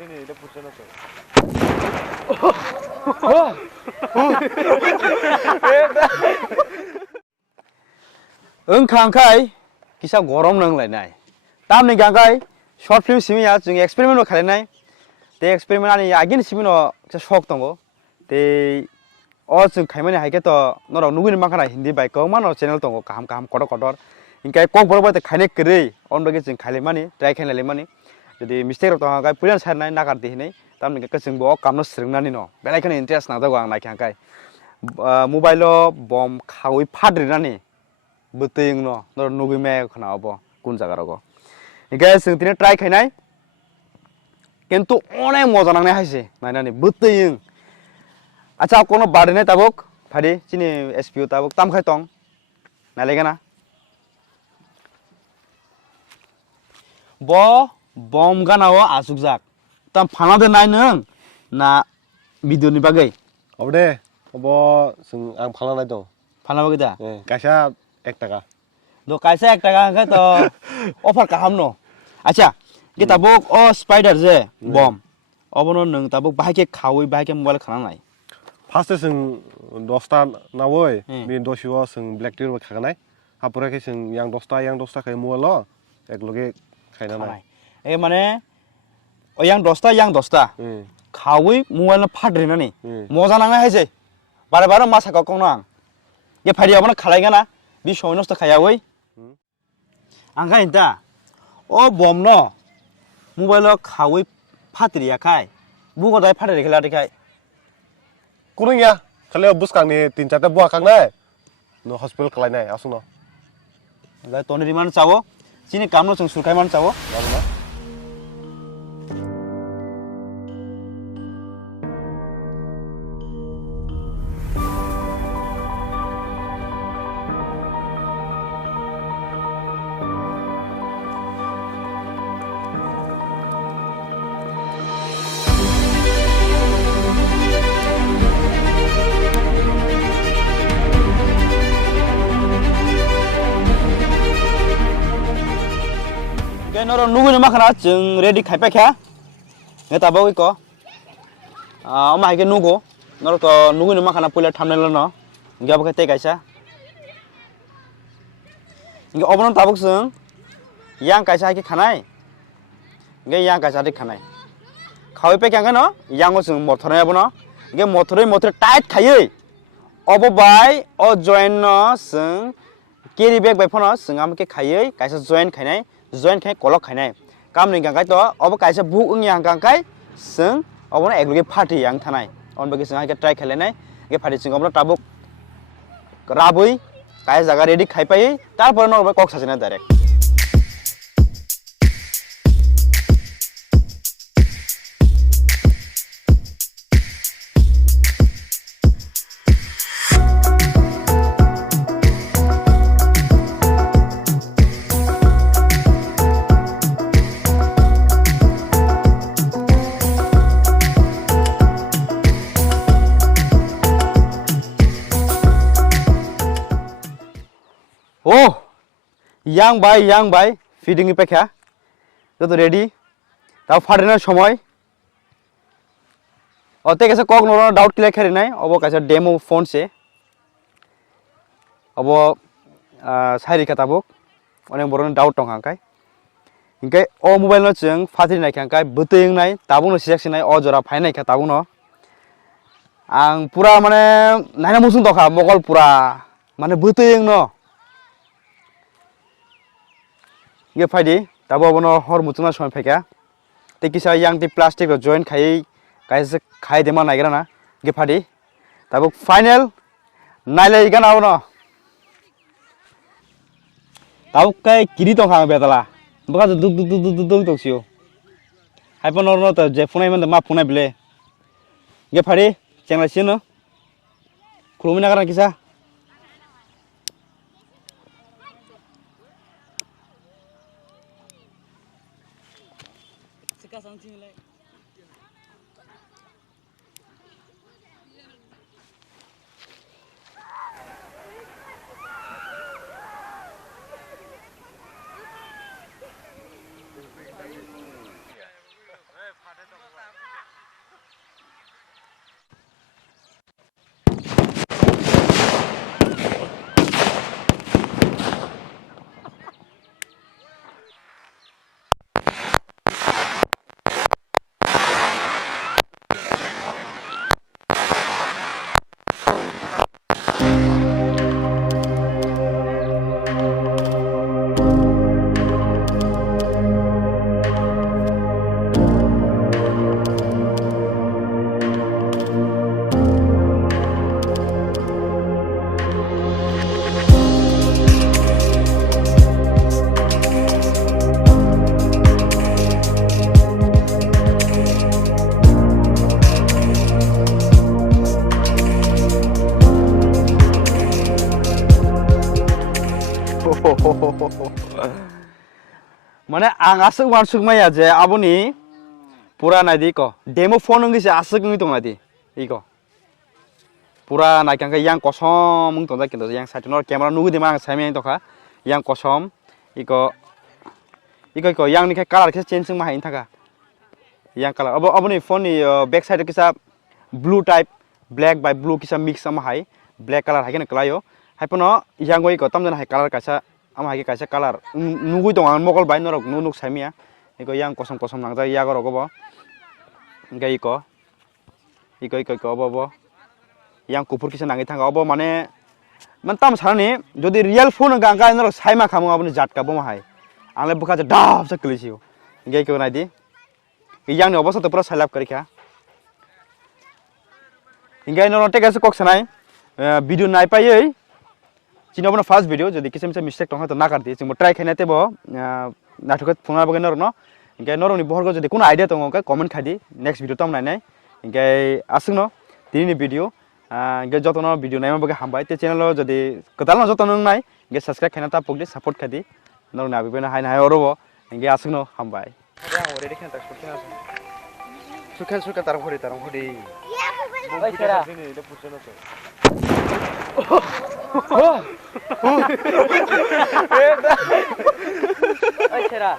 ini itu pucuk itu. Engkangkai kisah gorom nang lainai. Tam ni gangkai short film simi ya jeng eksperimen lo khalenai. Te eksperimen ani agin simi no kisah shock tongo. Te oh jeng khaimani haike to noro nugin makana hindi bai ko mano channel tongo kaham kaham kodor kodor. Ingkai kok boro bate khaine kere on bagi jeng khaile mani try khaile mani. Jadi mistake ro tonga kai pulian sarnai nakar di hinai. Tam ni ka jeng bo kamno sringnani no. Belai kan interest na jago ang nai khangkai. Mobile lo bom khawi phadri nani. Beting no, nor nugi me khana abo kun jaga rogo. Ikai sing tine try khainai. Kintu onek moja nangne haise, nainani beting. Acha kono badene tabuk, phadi chini SPU tabuk tam khai tong. Nalegana. Bo bom ganawo asukjak. Tam phana de nai nang na video ni bagai. Obde, obo sing ang phala nai dong. Phana bagai da. Kaisa 1 টাকা do kaisa 1 টাকা ka to offer kaham no acha ki tabuk o spider je bom obono nang tabuk bahake khawi bahake mobile khana nai first जों 10 টা নাवই बे दसियाव जों black T खानाय हापुराखै जों yang 10 टा खाय मल एकलगे खायना नाय ए माने o yang 10 टा khawi mobile na phadri nani moja nangai haise bare bare masa ka kong nang ye phadi abona khalai gana bi soy nষ্ট খায়া ওই আঙ্কা ইনতা ও বম ন মোবাইল খাওই ফাতরিয়া খাই বুগদাই ফাতরি খেলা দেখাই কোন গিয়া খালে বুসকাংনি 3-4 টা বুয়া কাংনাই नो हॉस्पिटल खलायनाय आसुनो ला तोनि रिमान चावो सिनि कामनो जों सुरखाय मान चावो noro nugu ni makana jeng ready khaipa kha ngeta bawi ko ama ke nugu noro to nugu ni makana pula thamnel no ngia ba te kaisa ngi obono tabuk jeng yang kaisa ke khanai nge yang kaisa de khanai khawi pe kyang no yang o jeng mothore abono nge mothore tight khayei obo bai o join no jeng carry bag bai phono jeng am ke khayei kaisa join khainai join khai kolok khainai kamni gangkai to obo kaisa buk ung yang gangkai sing obo na ekluge party yang thanai on bagi sing ha ke try khalenai ge party sing obo tabuk rabui kai jaga ready khai pai tarpor no kok sajina direct Oh, yang bay, feeding ni pekha, tu ready, tau farina shomoy, ote kaisa kok noro doubt clear kari nai, obo kaisa demo phone se, obo sari kata buk, onek boron doubt tong hangkai, ingkai o mobile no jeng fatri nai hangkai, betul nai, tabung no siak sinai, o jora fine nai kata tabung no, ang pura mane naina musun toka, mokol pura, mane betul no. Ge phadi tabo bono hor mutuna soy pheka te kisa yang ti plastic ro join khai kaise khai dema naigra na ge phadi tabo final nailai gana no tabo kai kiri tong khang betala baka duk toksio hai pon no ta je phunai man ma phunai bele ge phadi chengla sino khulumina kana kisa something like माने आं आसुक मानसुक माया जे आबोनि पुरा नायदि को demo phone नंगिसे आसुक नंगि दंगादि eco पुरा नायखांखा yang kosom mung tonda kinto yang satu nor camera nugu di mang sami yang toka yang kosom iko yang ni color kisa change mah ini thaka yang color abo ni phone ni back side kisa blue type black by blue kisa mix sama hai black color hai kan kelayo hai pono yang goi ko tamjan hai color kasa ama hai kasa color nugu dong ang mokol bai norok nunuk sami ya iko yang kosom nangja ya goro gobo ngai iko abo yang kupur kisa nangi thanga abo mane mantam sarani jodi real phone gangka nor saima khamu aboni jatka bo mahai angle buka je dab se klisiu ngai ko naidi yang ni obostha to pura salap karikha ngai nor te gase kok sanai video nai pai chino bono first video jodi kisem mistake tong to na kar di chimo try khainate bo nathukat phona bagen nor no ngai nor ni bohor go jodi kono idea tong ka comment khadi next video tom nai ngai asung no tini video गे जतन video Nayma बगे हामबाय ते channel जदि कदाल जतन नाय गे subscribe खाना ता पगदि support खादि नर नाबि बेना हाय नाय अरबो गे आसुनो हामबाय आं रेडी खाना ता सुरखा तार भरि ओइ सेरा ओइ सेरा